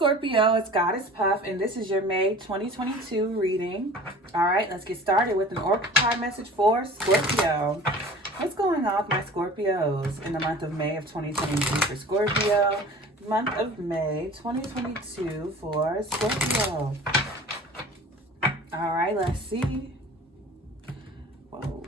Scorpio, it's GoddessPuff, and this is your May 2022 reading. All right, let's get started with an oracle card message for Scorpio. What's going on with my Scorpios in the month of May of 2022 for Scorpio? Month of May 2022 for Scorpio. All right, let's see. Whoa.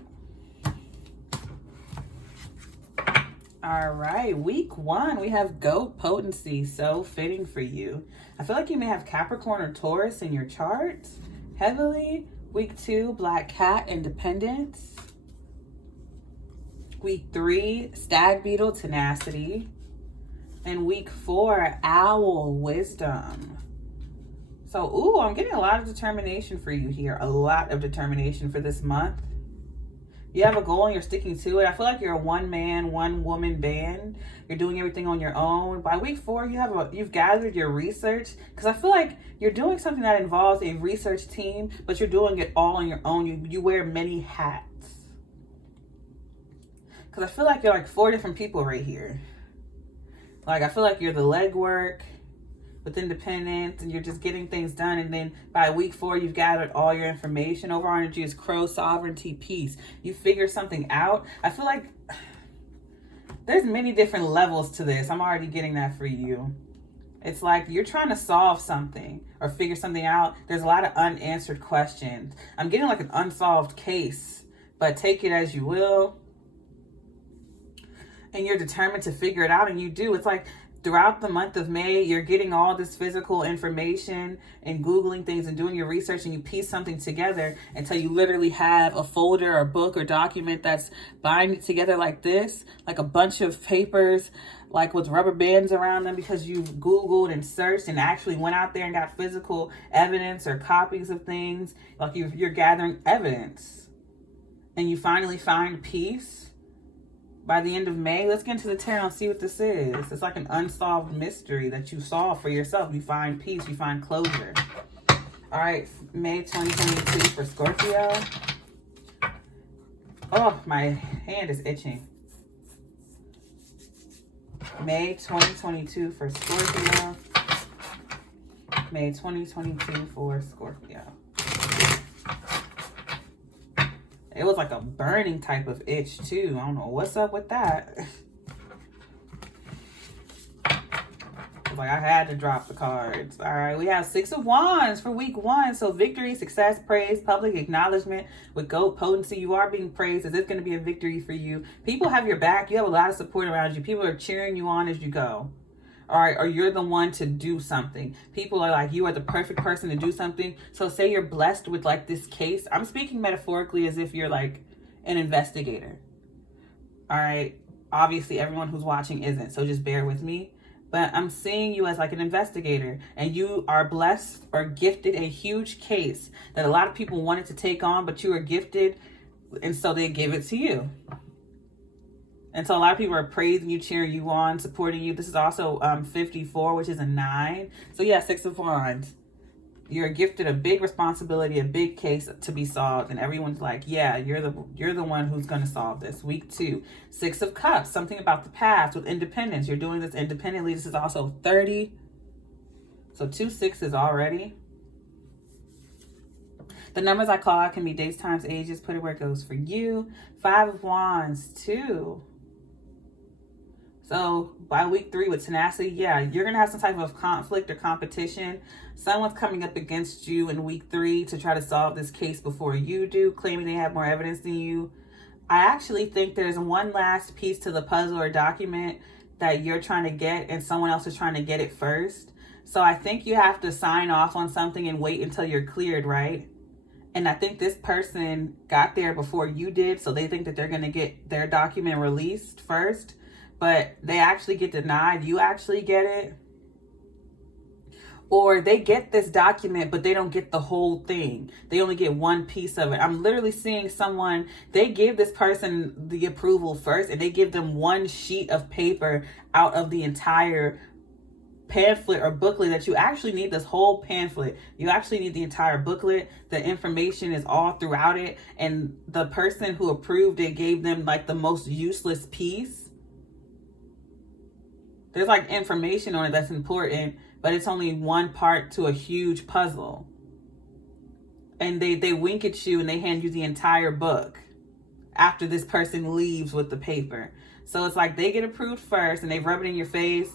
All right, week one, we have goat potency, so fitting for you. I feel like you may have Capricorn or Taurus in your charts heavily. Week two, black cat, independence. Week three, stag beetle, tenacity. And week four, owl, wisdom. So, ooh, I'm getting a lot of determination for you here. A lot of determination for this month. You have a goal and you're sticking to it. I feel like you're a one-man, one-woman band. You're doing everything on your own. By week four, you've gathered your research. Because I feel like you're doing something that involves a research team, but you're doing it all on your own. You wear many hats. Because I feel like you're like four different people right here. Like, I feel like you're the legwork with independence, and you're just getting things done. And then by week four, you've gathered all your information. Overall energy is crow, sovereignty, peace. You figure something out. I feel like there's many different levels to this. I'm already getting that for you. It's like you're trying to solve something or figure something out. There's a lot of unanswered questions. I'm getting like an unsolved case, but take it as you will. And you're determined to figure it out, and you do. It's like throughout the month of May, you're getting all this physical information and Googling things and doing your research, and you piece something together until you literally have a folder or book or document that's binding together like this, like a bunch of papers, like with rubber bands around them, because you've Googled and searched and actually went out there and got physical evidence or copies of things. Like you're gathering evidence, and you finally find peace. By the end of May, let's get into the tarot and see what this is. It's like an unsolved mystery that you solve for yourself. You find peace, you find closure. All right, May 2022 for Scorpio. Oh, my hand is itching. May 2022 for Scorpio. May 2022 for Scorpio. It was like a burning type of itch too. I don't know what's up with that. It's like I had to drop the cards. All right, we have Six of Wands for week one. So victory, success, praise, public acknowledgement with goat potency. You are being praised. Is this going to be a victory for you? People have your back. You have a lot of support around you. People are cheering you on as you go. All right, or you're the one to do something. People are like, you are the perfect person to do something. So say you're blessed with like this case. I'm speaking metaphorically as if you're like an investigator. All right, obviously everyone who's watching isn't, so just bear with me. But I'm seeing you as like an investigator, and you are blessed or gifted a huge case that a lot of people wanted to take on, but you were gifted, and so they give it to you. And so a lot of people are praising you, cheering you on, supporting you. This is also 54, which is a 9. So yeah, Six of Wands. You're gifted a big responsibility, a big case to be solved. And everyone's like, yeah, you're the one who's going to solve this. Week two, Six of Cups, something about the past with independence. You're doing this independently. This is also 30. So 2 6s already. The numbers I call out can be dates, times, ages. Put it where it goes for you. 5 of Wands, 2. So by week three with tenacity, yeah, you're going to have some type of conflict or competition. Someone's coming up against you in week three to try to solve this case before you do, claiming they have more evidence than you. I actually think there's one last piece to the puzzle or document that you're trying to get, and someone else is trying to get it first. So I think you have to sign off on something and wait until you're cleared, right? And I think this person got there before you did, so they think that they're going to get their document released first. But they actually get denied. You actually get it. Or they get this document, but they don't get the whole thing. They only get one piece of it. I'm literally seeing someone, they give this person the approval first, and they give them one sheet of paper out of the entire pamphlet or booklet that you actually need. This whole pamphlet, you actually need the entire booklet. The information is all throughout it. And the person who approved it gave them like the most useless piece. There's like information on it that's important, but it's only one part to a huge puzzle. And they wink at you and they hand you the entire book after this person leaves with the paper. So it's like they get approved first and they rub it in your face,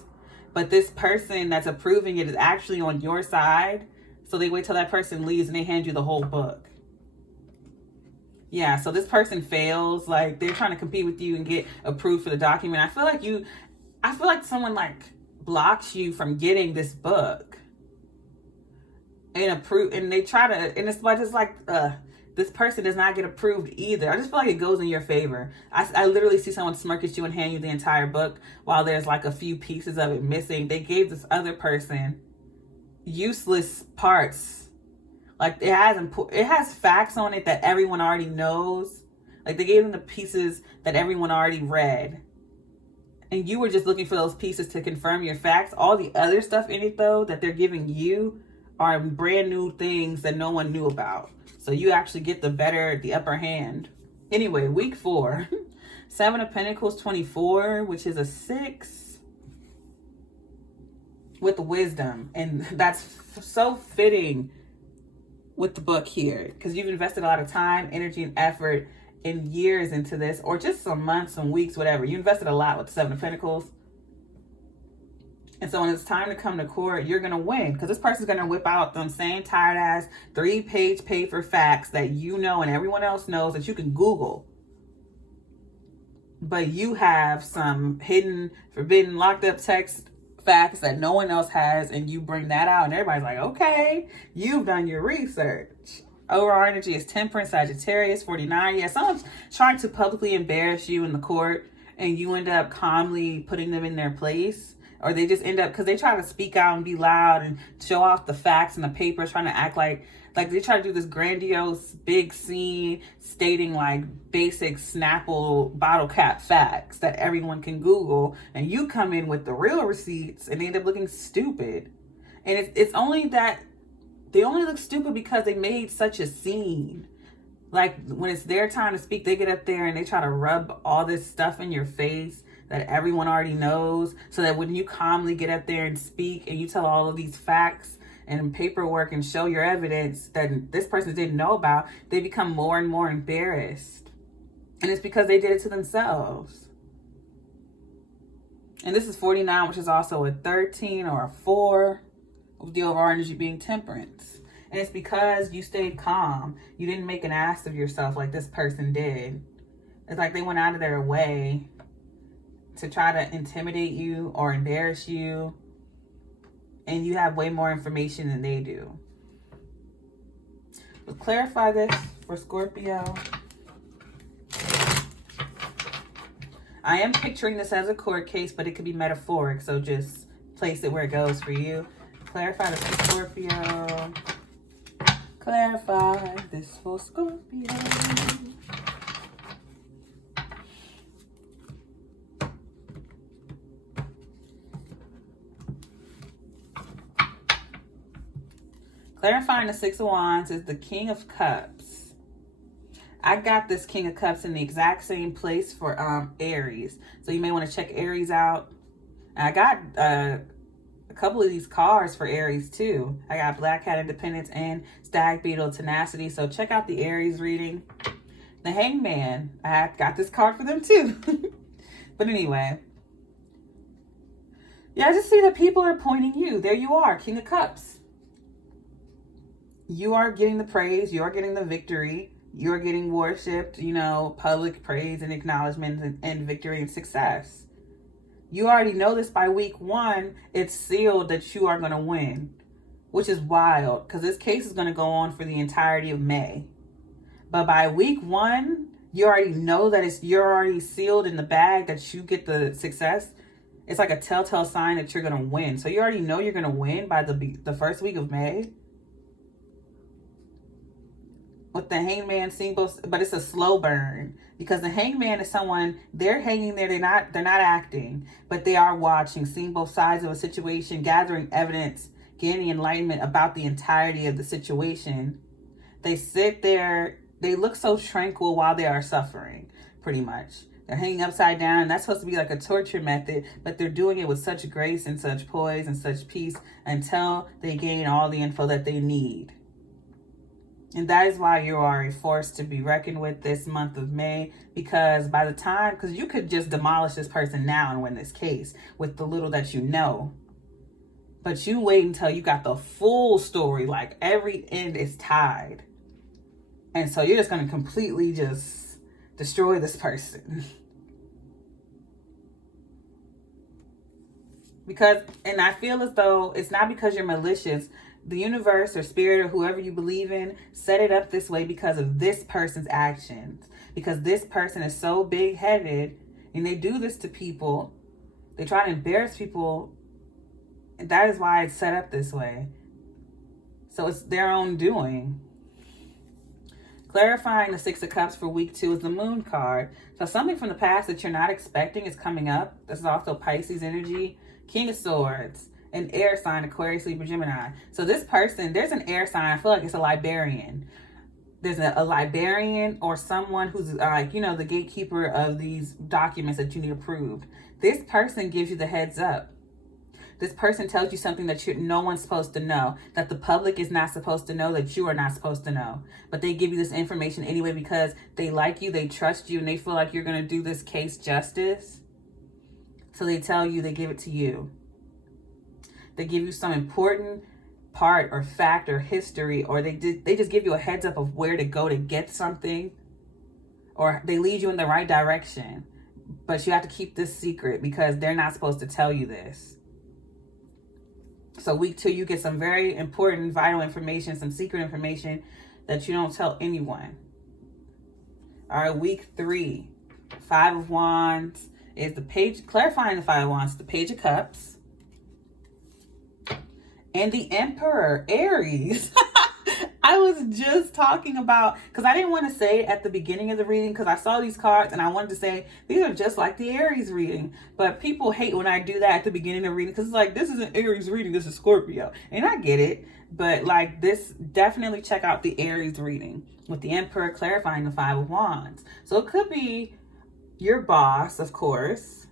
but this person that's approving it is actually on your side. So they wait till that person leaves and they hand you the whole book. Yeah, so this person fails. Like, they're trying to compete with you and get approved for the document. I feel like someone like blocks you from getting this book and approve, and they try to, and it's like this person does not get approved either. I just feel like it goes in your favor. I literally see someone smirk at you and hand you the entire book while there's like a few pieces of it missing. They gave this other person useless parts. Like, it has facts on it that everyone already knows. Like, they gave them the pieces that everyone already read. And you were just looking for those pieces to confirm your facts. All the other stuff in it, though, that they're giving you are brand new things that no one knew about. So you actually get the upper hand. Anyway, week 4. 7 of Pentacles, 24, which is a 6 with wisdom. And that's so fitting with the book here, because you've invested a lot of time, energy, and effort and years into this, or just some months, some weeks, whatever. You invested a lot with the 7 of Pentacles. And so when it's time to come to court, you're going to win, because this person's going to whip out them same tired ass 3-page paper facts that you know and everyone else knows that you can Google. But you have some hidden, forbidden, locked up text facts that no one else has, and you bring that out and everybody's like, okay, you've done your research. Overall energy is Temperance, Sagittarius, 49. Yeah, someone's trying to publicly embarrass you in the court and you end up calmly putting them in their place, or they just end up, because they try to speak out and be loud and show off the facts in the paper, trying to act like they try to do this grandiose big scene stating like basic Snapple bottle cap facts that everyone can Google, and you come in with the real receipts and they end up looking stupid. And it's only that they only look stupid because they made such a scene. Like, when it's their time to speak, they get up there and they try to rub all this stuff in your face that everyone already knows, so that when you calmly get up there and speak and you tell all of these facts and paperwork and show your evidence that this person didn't know about, they become more and more embarrassed. And it's because they did it to themselves. And this is 49, which is also a 13 or a 4, with the overall energy being Temperance. And it's because you stayed calm. You didn't make an ass of yourself like this person did. It's like they went out of their way to try to intimidate you or embarrass you. And you have way more information than they do. Let's clarify this for Scorpio. I am picturing this as a court case, but it could be metaphoric. So just place it where it goes for you. Clarify this for Scorpio. Clarify this for Scorpio. Clarifying the 6 of Wands is the King of Cups. I got this King of Cups in the exact same place for Aries. So you may want to check Aries out. I got a couple of these cards for Aries too. I got Black Cat Independence and Stag Beetle Tenacity. So check out the Aries reading. The Hangman, I got this card for them too. But anyway. Yeah, I just see that people are pointing you. There you are, King of Cups. You are getting the praise. You are getting the victory. You are getting worshipped, you know, public praise and acknowledgement and victory and success. You already know this by week 1. It's sealed that you are going to win, which is wild because this case is going to go on for the entirety of May. But by week 1, you already know that you're already sealed in the bag that you get the success. It's like a telltale sign that you're going to win. So you already know you're going to win by the first week of May. With the Hangman symbol, but it's a slow burn because the Hangman is someone, they're hanging there, they're not acting, but they are watching, seeing both sides of a situation, gathering evidence, gaining enlightenment about the entirety of the situation. They sit there, they look so tranquil while they are suffering, pretty much. They're hanging upside down, and that's supposed to be like a torture method, but they're doing it with such grace and such poise and such peace until they gain all the info that they need. And that is why you are a force to be reckoned with this month of May, because by the time, because you could just demolish this person now and win this case with the little that you know. But you wait until you got the full story, like every end is tied. And so you're just going to completely just destroy this person. Because, and I feel as though it's not because you're malicious. The universe or spirit or whoever you believe in set it up this way because of this person's actions. Because this person is so big-headed and they do this to people. They try to embarrass people. And that is why it's set up this way. So it's their own doing. Clarifying the Six of Cups for week 2 is the Moon card. So something from the past that you're not expecting is coming up. This is also Pisces energy. King of Swords. An air sign, Aquarius, Libra, Gemini. So this person, there's an air sign. I feel like it's a librarian. There's a librarian or someone who's like, you know, the gatekeeper of these documents that you need approved. This person gives you the heads up. This person tells you something that no one's supposed to know, that the public is not supposed to know, that you are not supposed to know. But they give you this information anyway because they like you, they trust you, and they feel like you're going to do this case justice. So they tell you, they give it to you. They give you some important part or fact or history, or they just give you a heads up of where to go to get something, or they lead you in the right direction. But you have to keep this secret because they're not supposed to tell you this. So week 2, you get some very important, vital information, some secret information that you don't tell anyone. All right, week 3, 5 of Wands is the page, clarifying the 5 of Wands, the Page of Cups. And the Emperor, Aries. I was just talking about, because I didn't want to say it at the beginning of the reading because I saw these cards and I wanted to say, these are just like the Aries reading. But people hate when I do that at the beginning of the reading because it's like, this isn't Aries reading, this is Scorpio. And I get it. But like this, definitely check out the Aries reading with the Emperor clarifying the 5 of Wands. So it could be your boss, of course.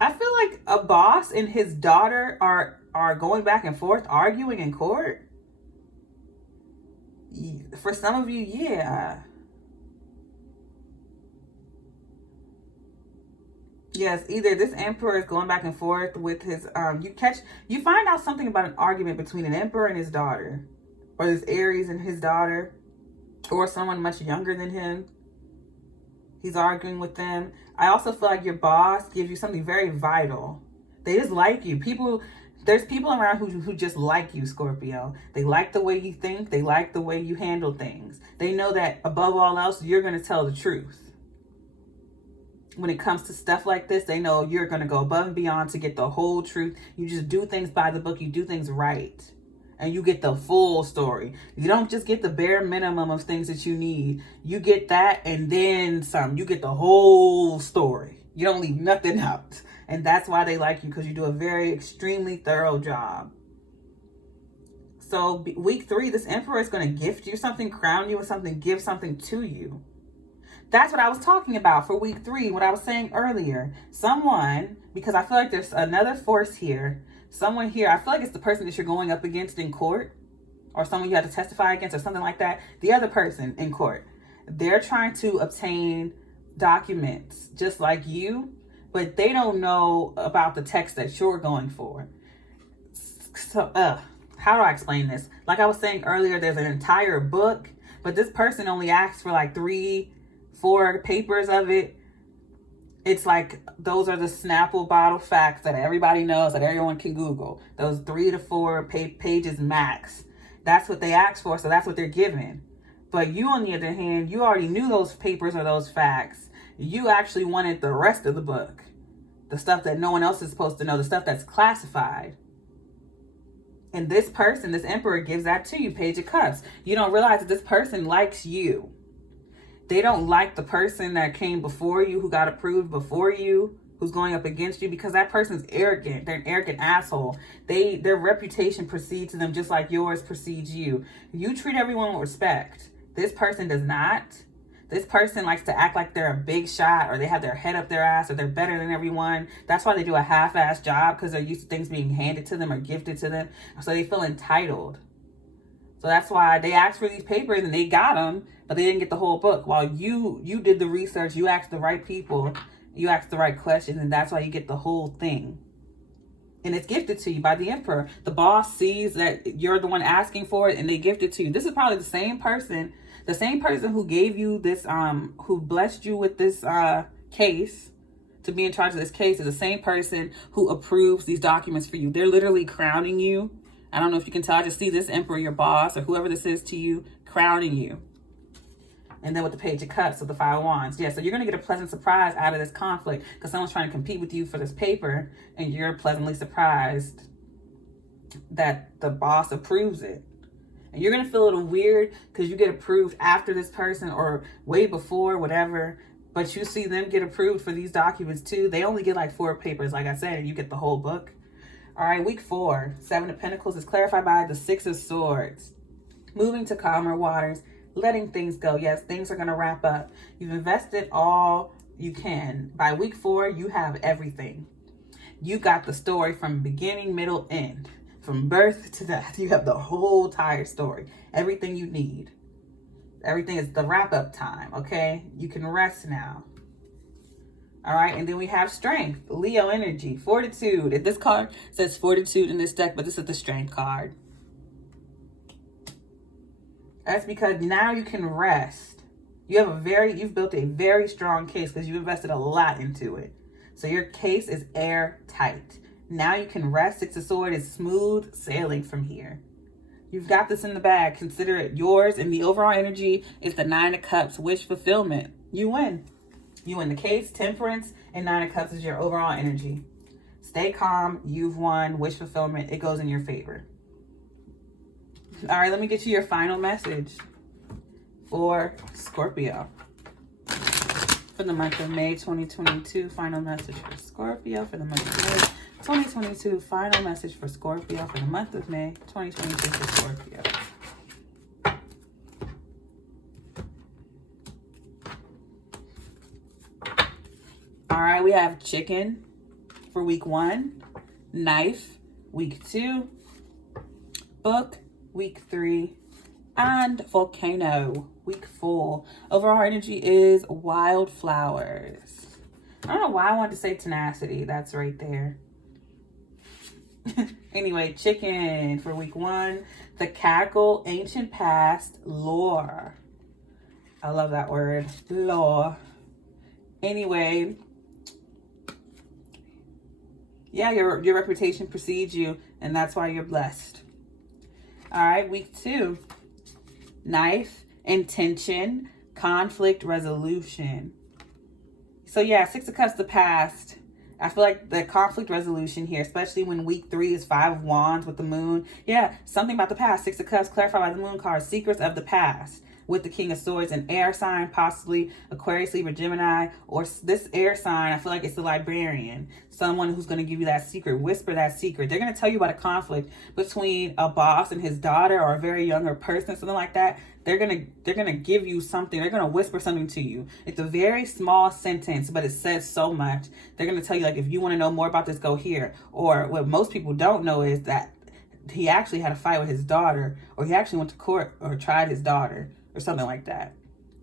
I feel like a boss and his daughter are going back and forth, arguing in court. For some of you, yeah. Yes, either this Emperor is going back and forth with his, you find out something about an argument between an Emperor and his daughter, or this Aries and his daughter, or someone much younger than him. He's arguing with them. I also feel like your boss gives you something very vital. They just like you. There's people around who just like you, Scorpio. They like the way you think. They like the way you handle things. They know that above all else, you're going to tell the truth. When it comes to stuff like this, they know you're going to go above and beyond to get the whole truth. You just do things by the book. You do things right. And you get the full story. You don't just get the bare minimum of things that you need. You get that and then some. You get the whole story. You don't leave nothing out. And that's why they like you, because you do a very extremely thorough job. So week 3, this Emperor is going to gift you something, crown you with something, give something to you. That's what I was talking about for week 3, what I was saying earlier. Someone, because I feel like there's another force here. Someone here, I feel like it's the person that you're going up against in court, or someone you have to testify against or something like that. The other person in court, they're trying to obtain documents just like you, but they don't know about the text that you're going for. So, how do I explain this? Like I was saying earlier, there's an entire book, but this person only asked for like 3-4 papers of it. It's like, those are the Snapple bottle facts that everybody knows, that everyone can Google. Those 3 to 4 pages max. That's what they asked for, so that's what they're given. But you, on the other hand, you already knew those papers or those facts. You actually wanted the rest of the book. The stuff that no one else is supposed to know, the stuff that's classified. And this person, this Emperor, gives that to you, Page of Cups. You don't realize that this person likes you. They don't like the person that came before you, who got approved before you, who's going up against you, because that person's arrogant. They're an arrogant asshole. Their reputation precedes them just like yours precedes you. You treat everyone with respect. This person does not. This person likes to act like they're a big shot, or they have their head up their ass, or they're better than everyone. That's why they do a half-ass job, because they're used to things being handed to them or gifted to them. So they feel entitled. So that's why they asked for these papers and they got them, but they didn't get the whole book. While you did the research, you asked the right people, you asked the right questions, and that's why you get the whole thing. And it's gifted to you by the Emperor. The boss sees that you're the one asking for it, and they gift it to you. This is probably the same person who gave you this, who blessed you with this case, to be in charge of this case, is the same person who approves these documents for you. They're literally crowning you. I don't know if you can tell. I just see this Emperor, your boss, or whoever this is to you, crowning you. And then with the Page of Cups, with the Five of Wands. Yeah, so you're going to get a pleasant surprise out of this conflict, because someone's trying to compete with you for this paper, and you're pleasantly surprised that the boss approves it. And you're going to feel a little weird because you get approved after this person, or way before, whatever. But you see them get approved for these documents too. They only get like 4 papers, like I said, and you get the whole book. All right, week 4, 7 of Pentacles is clarified by the 6 of Swords. Moving to calmer waters, letting things go. Yes, things are going to wrap up. You've invested all you can. By week 4, you have everything. You got the story from beginning, middle, end. From birth to death, you have the whole entire story. Everything you need. Everything is the wrap-up time, okay? You can rest now. All right, and then we have Strength, Leo energy, Fortitude. This card says Fortitude in this deck, but this is the Strength card. That's because now you can rest. You've built a very strong case because you've invested a lot into it. So your case is airtight. Now you can rest. 6 of Swords is smooth sailing from here. You've got this in the bag. Consider it yours. And the overall energy is the 9 of Cups, wish fulfillment. You win. You win the case, Temperance, and 9 of Cups is your overall energy. Stay calm. You've won. Wish fulfillment. It goes in your favor. All right, let me get you your final message for Scorpio. For the month of May 2022, final message for Scorpio. For the month of May 2022, final message for Scorpio. For the month of May 2022 for Scorpio. All right, we have Chicken for week 1, Knife week 2, Book week 3, and Volcano week 4. Overall energy is Wildflowers. I don't know why I wanted to say Tenacity. That's right there. Anyway, Chicken for week 1, The Cackle, Ancient Past, Lore. I love that word, lore. Anyway, yeah, your reputation precedes you, and that's why you're blessed. All right, week 2, Knife, Intention, Conflict Resolution. So yeah, 6 of Cups, the past. I feel like the conflict resolution here, especially when week 3 is 5 of Wands with the Moon. Yeah, something about the past. 6 of Cups clarified by the Moon card. Secrets of the past with the King of Swords. An air sign, possibly Aquarius, Libra, Gemini. Or this air sign, I feel like it's the Librarian. Someone who's going to give you that secret. Whisper that secret. They're going to tell you about a conflict between a boss and his daughter, or a very younger person, something like that. They're gonna give you something. They're gonna whisper something to you. It's a very small sentence, but it says so much. They're gonna tell you, like, if you want to know more about this, go here. Or what most people don't know is that he actually had a fight with his daughter, or he actually went to court or tried his daughter, or something like that.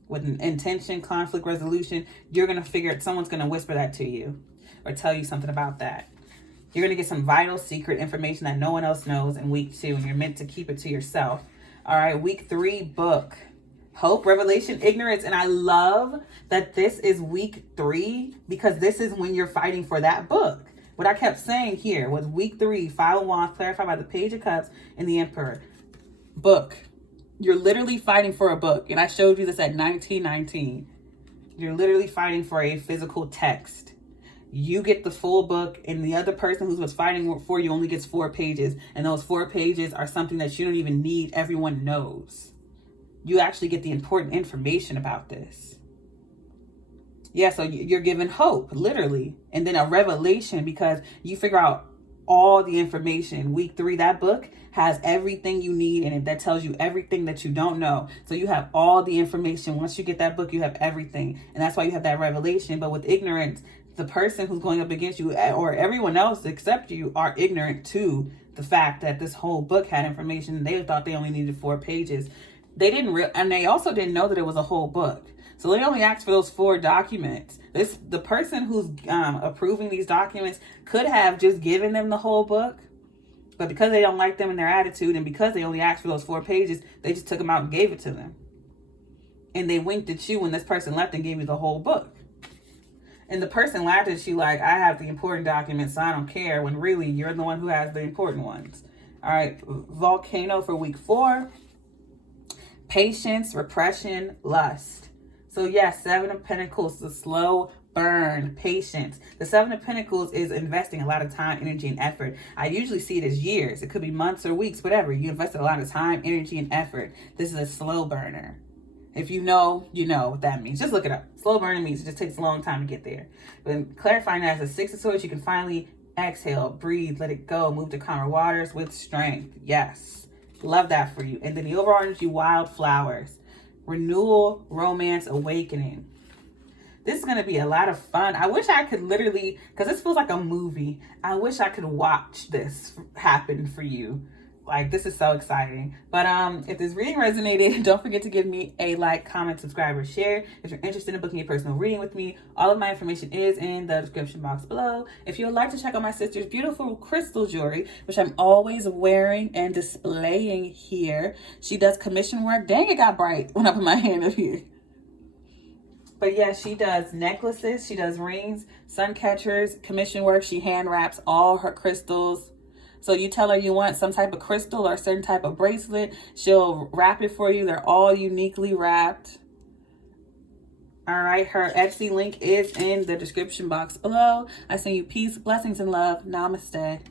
With an intention, conflict resolution, you're gonna figure it. Someone's gonna whisper that to you, or tell you something about that. You're gonna get some vital secret information that no one else knows in week 2, and you're meant to keep it to yourself. All right, week 3, Book, Hope, Revelation, Ignorance. And I love that this is week 3, because this is when you're fighting for that book. What I kept saying here was week 3, 5 of Wands, clarified by the Page of Cups and the Emperor. Book. You're literally fighting for a book. And I showed you this at 1919. You're literally fighting for a physical text. You get the full book, and the other person who was fighting for you only gets 4 pages. And those 4 pages are something that you don't even need. Everyone knows. You actually get the important information about this. Yeah, so you're given hope, literally. And then a revelation, because you figure out all the information. Week 3, that book has everything you need in it. That tells you everything that you don't know. So you have all the information. Once you get that book, you have everything. And that's why you have that revelation. But with ignorance, the person who's going up against you, or everyone else except you, are ignorant to the fact that this whole book had information. They thought they only needed 4 pages. They didn't and they also didn't know that it was a whole book. So they only asked for those 4 documents. The person who's approving these documents could have just given them the whole book, but because they don't like them and their attitude, and because they only asked for those 4 pages, they just took them out and gave it to them. And they winked at you when this person left and gave you the whole book. And the person laughed at you like, I have the important documents, so I don't care, when really you're the one who has the important ones. All right, volcano for week 4. Patience, repression, lust. So yes, 7 of Pentacles, the slow burn, patience. The 7 of Pentacles is investing a lot of time, energy, and effort. I usually see it as years. It could be months or weeks, whatever. You invested a lot of time, energy, and effort. This is a slow burner. If you know, you know what that means. Just look it up. Slow burning means it just takes a long time to get there. But clarifying that as a 6 of Swords, you can finally exhale, breathe, let it go, move to calmer waters with strength. Yes. Love that for you. And then the overall energy, wildflowers. Renewal, romance, awakening. This is going to be a lot of fun. I wish I could literally, because this feels like a movie. I wish I could watch this happen for you. Like, this is so exciting. But if this reading resonated, don't forget to give me a like, comment, subscribe, or share. If you're interested in booking a personal reading with me, all of my information is in the description box below. If you would like to check out my sister's beautiful crystal jewelry, which I'm always wearing and displaying here. She does commission work. Dang, it got bright when I put my hand up here. But yeah, she does necklaces, she does rings, sun catchers, commission work. She hand wraps all her crystals. So you tell her you want some type of crystal or a certain type of bracelet, she'll wrap it for you. They're all uniquely wrapped. All right, her Etsy link is in the description box below. I send you peace, blessings, and love. Namaste.